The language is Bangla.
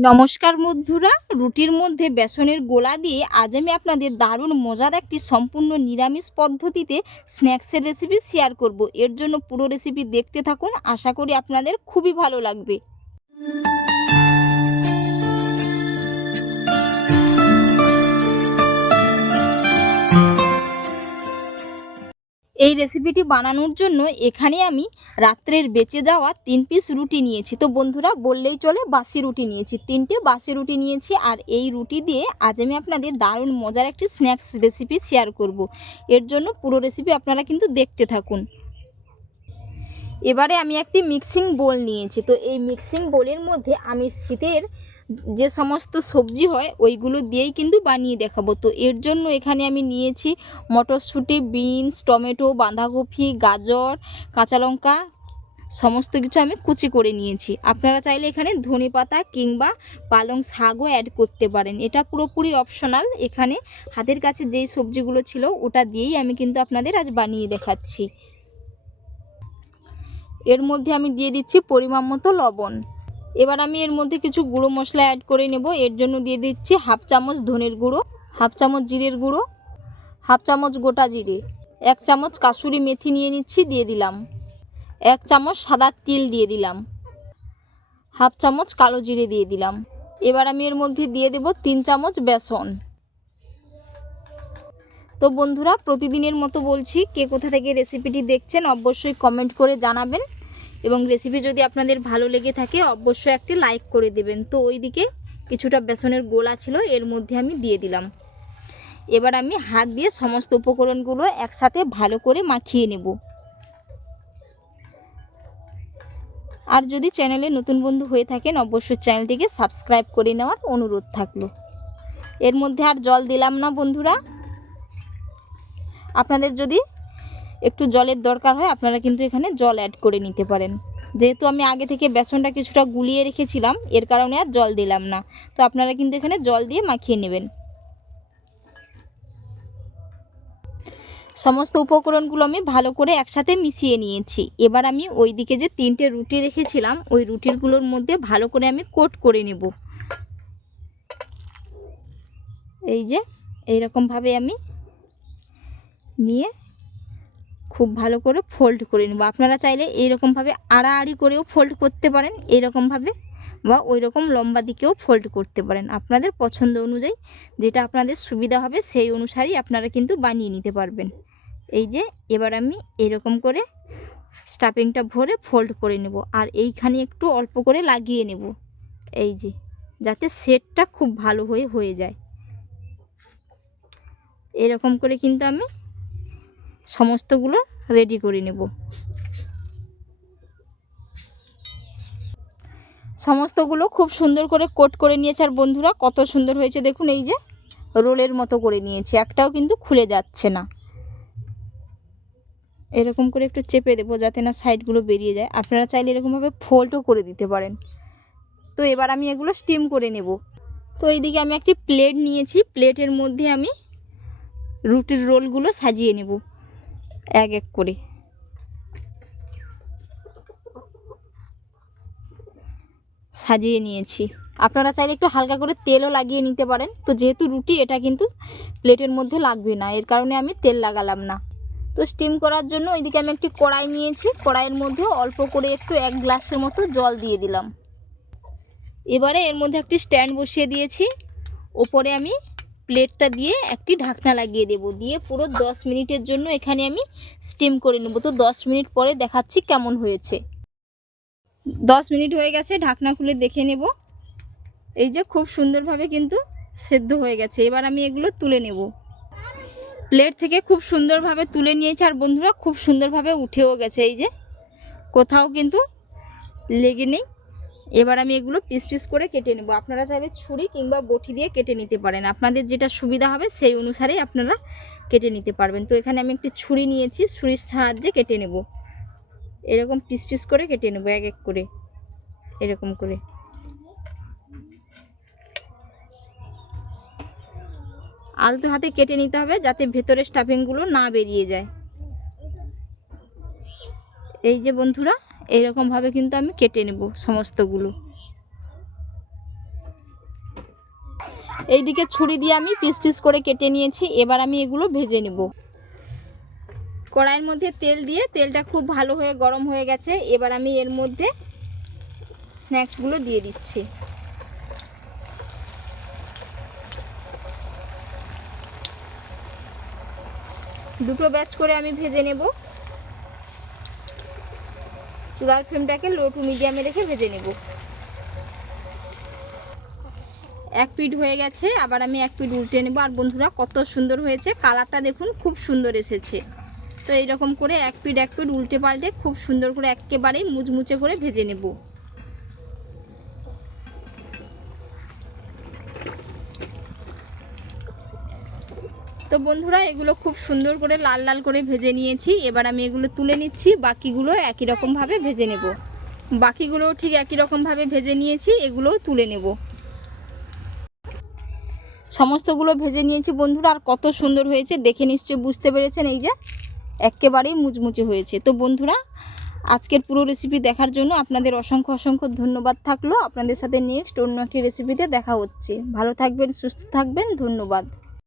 নমস্কার বন্ধুরা, রুটির মধ্যে বেসনের গোলা দিয়ে আজ আমি আপনাদের দারুণ মজার একটি সম্পূর্ণ নিরামিষ পদ্ধতিতে স্ন্যাক্সের রেসিপি শেয়ার করব। এর জন্য পুরো রেসিপি দেখতে থাকুন, আশা করি আপনাদের খুবই ভালো লাগবে। এই রেসিপিটি বানানোর জন্য এখানে আমি রাত্রের বেঁচে যাওয়া তিন পিস রুটি নিয়েছি। তো বন্ধুরা, বললেই চলে, বাসি রুটি নিয়েছি। তিনটে বাসি রুটি নিয়েছি আর এই রুটি দিয়ে আজ আমি আপনাদের দারুণ মজার একটি স্ন্যাক্স রেসিপি শেয়ার করব। এর জন্য পুরো রেসিপি আপনারা কিন্তু দেখতে থাকুন। এবারে আমি একটি মিক্সিং বোল নিয়েছি। তো এই মিক্সিং বোলের মধ্যে আমি শীতের যে সমস্ত সবজি হয়, ওইগুলো দিয়েই কিন্তু বানিয়ে দেখাবো। তো এর জন্য এখানে আমি নিয়েছি মটরশুঁটি, বিনস, টমেটো, বাঁধাকপি, গাজর, কাঁচা লঙ্কা, সমস্ত কিছু আমি কুচি করে নিয়েছি। আপনারা চাইলে এখানে ধনে পাতা কিংবা পালং শাকও অ্যাড করতে পারেন। এটা পুরোপুরি অপশনাল এখানে হাতের কাছে যেই সবজিগুলো ছিল, ওটা দিয়েই আমি কিন্তু আপনাদের আজ বানিয়ে দেখাচ্ছি। এর মধ্যে আমি দিয়ে দিচ্ছি পরিমাণ মতো লবণ। এবার আমি এর মধ্যে কিছু গুঁড়ো মশলা অ্যাড করে নেব। এর জন্য দিয়ে দিচ্ছি হাফ চামচ ধনের গুঁড়ো, হাফ চামচ জিরের গুঁড়ো, হাফ চামচ গোটা জিরে, এক চামচ কাসুরি মেথি নিয়ে নিচ্ছি, দিয়ে দিলাম। এক চামচ সাদা তিল দিয়ে দিলাম। হাফ চামচ কালো জিরে দিয়ে দিলাম। এবার আমি এর মধ্যে দিয়ে দেব তিন চামচ বেসন। তো বন্ধুরা, প্রতিদিনের মতো বলছি, কে কোথা থেকে রেসিপিটি দেখছেন অবশ্যই কমেন্ট করে জানাবেন। এবং রেসিপি যদি আপনাদের ভালো লেগে থাকে, অবশ্যই একটি লাইক করে দেবেন। তো ওইদিকে কিছুটা বেসনের গোলা ছিল, এর মধ্যে আমি দিয়ে দিলাম। এবার আমি হাত দিয়ে সমস্ত উপকরণগুলো একসাথে ভালো করে মাখিয়ে নেব। আর যদি চ্যানেলে নতুন বন্ধু হয়ে থাকেন, অবশ্যই চ্যানেলটিকে সাবস্ক্রাইব করে নেওয়ার অনুরোধ থাকল। এর মধ্যে আর জল দিলাম না, বন্ধুরা। আপনাদের যদি একটু জলের দরকার হয়, আপনারা কিন্তু এখানে জল অ্যাড করে নিতে পারেন। যেহেতু আমি আগে থেকে বেসনটা কিছুটা গুলিয়ে রেখেছিলাম, এর কারণে আর জল দিলাম না। তো আপনারা কিন্তু এখানে জল দিয়ে মাখিয়ে নেবেন। সমস্ত উপকরণগুলো আমি ভালো করে একসাথে মিশিয়ে নিয়েছি। এবার আমি ওই দিকে যে তিনটে রুটি রেখেছিলাম, ওই রুটিরগুলোর মধ্যে ভালো করে আমি কোট করে নেব। এই যে, এইরকমভাবে আমি নিয়ে খুব ভালো করে ফোল্ড করে নেব। আপনারা চাইলে এইরকমভাবে আড়াআড়ি করেও ফোল্ড করতে পারেন এইরকমভাবে বা ওই রকম লম্বা দিকেও ফোল্ড করতে পারেন। আপনাদের পছন্দ অনুযায়ী যেটা আপনাদের সুবিধা হবে সেই অনুসারেই আপনারা কিন্তু বানিয়ে নিতে পারবেন। এই যে এবার আমি এরকম করে স্টাফিংটা ভরে ফোল্ড করে নেব আর এইখানে একটু অল্প করে লাগিয়ে নেব। এই যে, যাতে সেটটা খুব ভালো হয়ে হয়ে যায়। এরকম করে কিন্তু আমি সমস্তগুলো রেডি করে নেব। সমস্তগুলো খুব সুন্দর করে কোট করে নিয়েছে। আর বন্ধুরা, কত সুন্দর হয়েছে দেখুন, এই যে রোলের মতো করে নিয়েছি। একটাও কিন্তু খুলে যাচ্ছে না। এরকম করে একটু চেপে দেবো যাতে না সাইডগুলো বেরিয়ে যায়। আপনারা চাইলে এরকমভাবে ফোল্ডও করে দিতে পারেন। তো এবার আমি এগুলো স্টিম করে নেব। তো এইদিকে আমি একটি প্লেট নিয়েছি। প্লেটের মধ্যে আমি রুটির রোলগুলো সাজিয়ে নেব। এক এক করে। সাজিয়ে নিয়েছি। আপনারা চাইলে একটু হালকা করে তেলও লাগিয়ে নিতে পারেন। তো যেহেতু রুটি, এটা কিন্তু প্লেটের মধ্যে লাগবে না। এর কারণে আমি তেল লাগালাম না। তো স্টিম করার জন্য ওইদিকে আমি একটি কড়াই নিয়েছি। কড়াইয়ের মধ্যে অল্প করে একটু এক গ্লাসের মতো জল দিয়ে দিলাম। এবারে এর মধ্যে একটি স্ট্যান্ড বসিয়ে দিয়েছি। ওপরে আমি প্লেটটা দিয়ে একটি ঢাকনা লাগিয়ে দেব। দিয়ে পুরো দশ মিনিটের জন্য এখানে আমি স্টিম করে নেব। তো দশ মিনিট পরে দেখাচ্ছি কেমন হয়েছে। দশ মিনিট হয়ে গেছে, ঢাকনা খুলে দেখে নেব। এই যে খুব সুন্দরভাবে কিন্তু সেদ্ধ হয়ে গেছে। এবার আমি এগুলো তুলে নেব। প্লেট থেকে খুব সুন্দরভাবে তুলে নিয়েছে, আর বন্ধুরা খুব সুন্দরভাবে উঠেও গেছে। এই যে কোথাও কিন্তু লেগে নেই। এবার আমি এগুলো পিস পিস করে কেটে নেব। আপনারা চাইলে ছুরি কিংবা বটি দিয়ে কেটে নিতে পারেন। আপনাদের যেটা সুবিধা হবে সেই অনুসারেই আপনারা কেটে নিতে পারবেন। তো এখানে আমি একটি ছুরি নিয়েছি, ছুরির সাহায্যে কেটে নেব। এরকম পিস পিস করে কেটে নেব, এক এক করে। এরকম করে। আলতো হাতে কেটে নিতে হবে যাতে ভেতরের স্টাফিংগুলো না বেরিয়ে যায়। এই যে বন্ধুরা এইরকমভাবে কিন্তু আমি কেটে নেব সমস্তগুলো। এইদিকে ছুরি দিয়ে আমি পিস পিস করে কেটে নিয়েছি, এবার আমি এগুলো ভেজে নেব। কড়াইয়ের মধ্যে তেল দিয়ে, তেলটা খুব ভালো হয়ে গরম হয়ে গেছে, এবার আমি এর মধ্যে স্ন্যাক্সগুলো দিয়ে দিচ্ছি। দুটো ব্যাচ করে আমি ভেজে নেব। চুলার ফ্লেমটাকে লো টু মিডিয়ামে রেখে ভেজে নেব। এক পিট হয়ে গেছে, আবার আমি এক পিট উল্টে নেব। আর বন্ধুরা, কত সুন্দর হয়েছে। কালারটা দেখুন, খুব সুন্দর এসেছে। তো এইরকম করে এক পিট এক পিট উল্টে পাল্টে খুব সুন্দর করে একেবারেই মুচমুচে করে ভেজে নেব। তো বন্ধুরা, এগুলো খুব সুন্দর করে লাল লাল করে ভেজে নিয়েছি। এবার আমি এগুলো তুলে নিচ্ছি, বাকিগুলো একই রকমভাবে ভেজে নেব। বাকিগুলোও ঠিক একই রকমভাবে ভেজে নিয়েছি, এগুলোও তুলে নেব। সমস্তগুলো ভেজে নিয়েছি বন্ধুরা, আর কত সুন্দর হয়েছে, দেখে নিশ্চয়ই বুঝতে পেরেছেন, এই যে একেবারেই মুচমুচে হয়েছে। তো বন্ধুরা, আজকের পুরো রেসিপি দেখার জন্য আপনাদের অসংখ্য অসংখ্য ধন্যবাদ থাকল। আপনাদের সাথে নেক্সট অন্য একটি রেসিপিতে দেখা হচ্ছে। ভালো থাকবেন, সুস্থ থাকবেন, ধন্যবাদ।